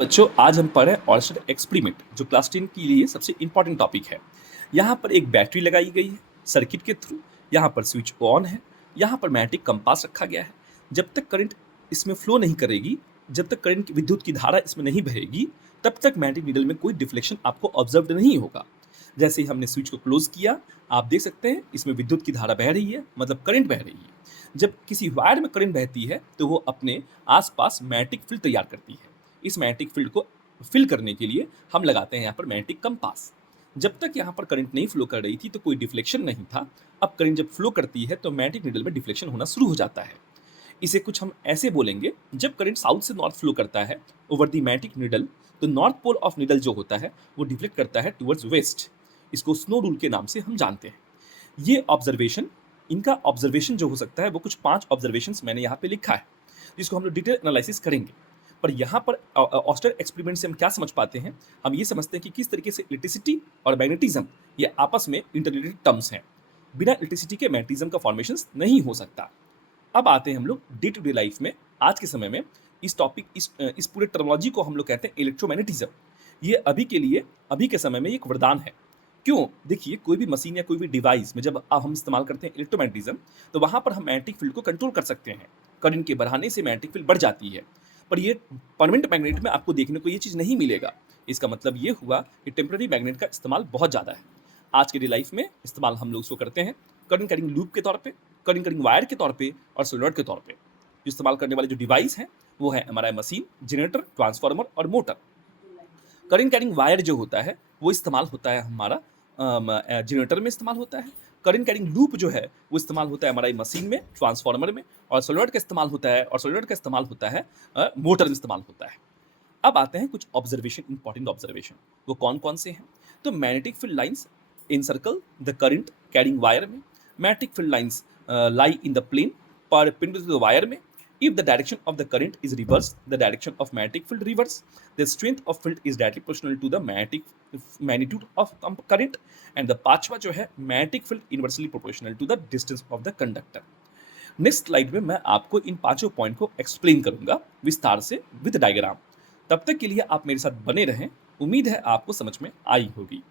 बच्चों आज हम पढ़ रहे हैं ऑर्चर्ड एक्सपेरिमेंट जो क्लास 10 के लिए सबसे इंपॉर्टेंट टॉपिक है। यहाँ पर एक बैटरी लगाई गई है सर्किट के थ्रू। यहाँ पर स्विच ऑन है। यहाँ पर मैग्नेटिक कंपास रखा गया है। जब तक करंट इसमें फ्लो नहीं करेगी, जब तक करंट विद्युत की धारा इसमें नहीं बहेगी, तब तक मैग्नेटिक नीडल में कोई डिफ्लेक्शन आपको ऑब्जर्व नहीं होगा। जैसे ही हमने स्विच को क्लोज किया, आप देख सकते हैं इसमें विद्युत की धारा बह रही है, मतलब करंट बह रही है। जब किसी वायर में करंट बहती है तो वो अपने आसपास मैग्नेटिक फील्ड तैयार करती है। इस मैग्नेटिक फील्ड को फिल करने के लिए हम लगाते हैं यहाँ पर मैग्नेटिक कंपास। जब तक यहाँ पर करंट नहीं फ्लो कर रही थी तो कोई डिफ्लेक्शन नहीं था। अब करंट जब फ्लो करती है तो मैग्नेटिक नीडल में डिफ्लेक्शन होना शुरू हो जाता है। इसे कुछ हम ऐसे बोलेंगे, जब करंट साउथ से नॉर्थ फ्लो करता है ओवर दी मैग्नेटिक नीडल, तो नॉर्थ पोल ऑफ नीडल जो होता है वो डिफ्लेक्ट करता है टुवर्ड्स वेस्ट। इसको स्नो रूल के नाम से हम जानते हैं। ये ऑब्जर्वेशन, इनका ऑब्जर्वेशन जो हो सकता है वो कुछ 5 ऑब्जर्वेशन मैंने यहाँ पे लिखा है, जिसको हम लोग डिटेल एनालिसिस करेंगे। पर यहाँ पर ऑस्टर एक्सपेरिमेंट से हम क्या समझ पाते हैं? हम ये समझते हैं कि किस तरीके से इलेक्ट्रिसिटी और मैग्नेटिज्म ये आपस में इंटररिलेटेड टर्म्स हैं। बिना इलेक्ट्रिसिटी के मैग्नेटिज्म का फॉर्मेशन नहीं हो सकता। अब आते हैं हम लोग डे टू डे लाइफ में, आज के समय में इस टॉपिक इस पूरे टर्मोलॉजी को हम लोग कहते हैं इलेक्ट्रोमैग्नेटिज्म। ये अभी के लिए, अभी के समय में एक वरदान है। क्यों? देखिए, कोई भी मशीन या कोई भी डिवाइस में जब हम इस्तेमाल करते हैं इलेक्ट्रोमैग्नेटिज्म, तो वहाँ पर हम मैग्नेटिक फील्ड को कंट्रोल कर सकते हैं। करंट के बढ़ाने से मैग्नेटिक फील्ड बढ़ जाती है। पर ये परमानेंट मैग्नेट में आपको देखने को ये चीज़ नहीं मिलेगा। इसका मतलब ये हुआ कि टेम्पररी मैग्नेट का इस्तेमाल बहुत ज़्यादा है। आज के डे लाइफ में इस्तेमाल हम लोग उसको करते हैं करंट कैरिंग लूप के तौर पे, करंट कैरिंग वायर के तौर पे और सोलेनॉइड के तौर पे। जो इस्तेमाल करने वाले जो डिवाइस हैं वो है हमारा मशीन, जनरेटर, ट्रांसफार्मर और मोटर। करंट कैरिंग वायर जो होता है वो इस्तेमाल होता है हमारा जनरेटर में इस्तेमाल होता है। करंट कैरिंग लूप जो है वो इस्तेमाल होता है हमारी मशीन में, ट्रांसफार्मर में, और सोलेनॉइड का इस्तेमाल होता है, और सोलेनॉइड का इस्तेमाल होता है मोटर में इस्तेमाल होता है। अब आते हैं कुछ ऑब्जर्वेशन, इंपॉर्टेंट ऑब्जर्वेशन। वो कौन कौन से हैं? तो magnetic field lines encircle the current carrying wire में, magnetic field lines lie in the plane perpendicular to the wire में। If the direction of the current is reversed, the direction of magnetic field reverse, the strength of field is directly proportional to the magnetic magnitude of current, and the पांचवा जो है magnetic field inversely proportional to the distance of the conductor। Next slide में मैं आपको इन पांचों point को explain करूंगा विस्तार से विद डायग्राम। तब तक के लिए आप मेरे साथ बने रहें। उम्मीद है आपको समझ में आई होगी।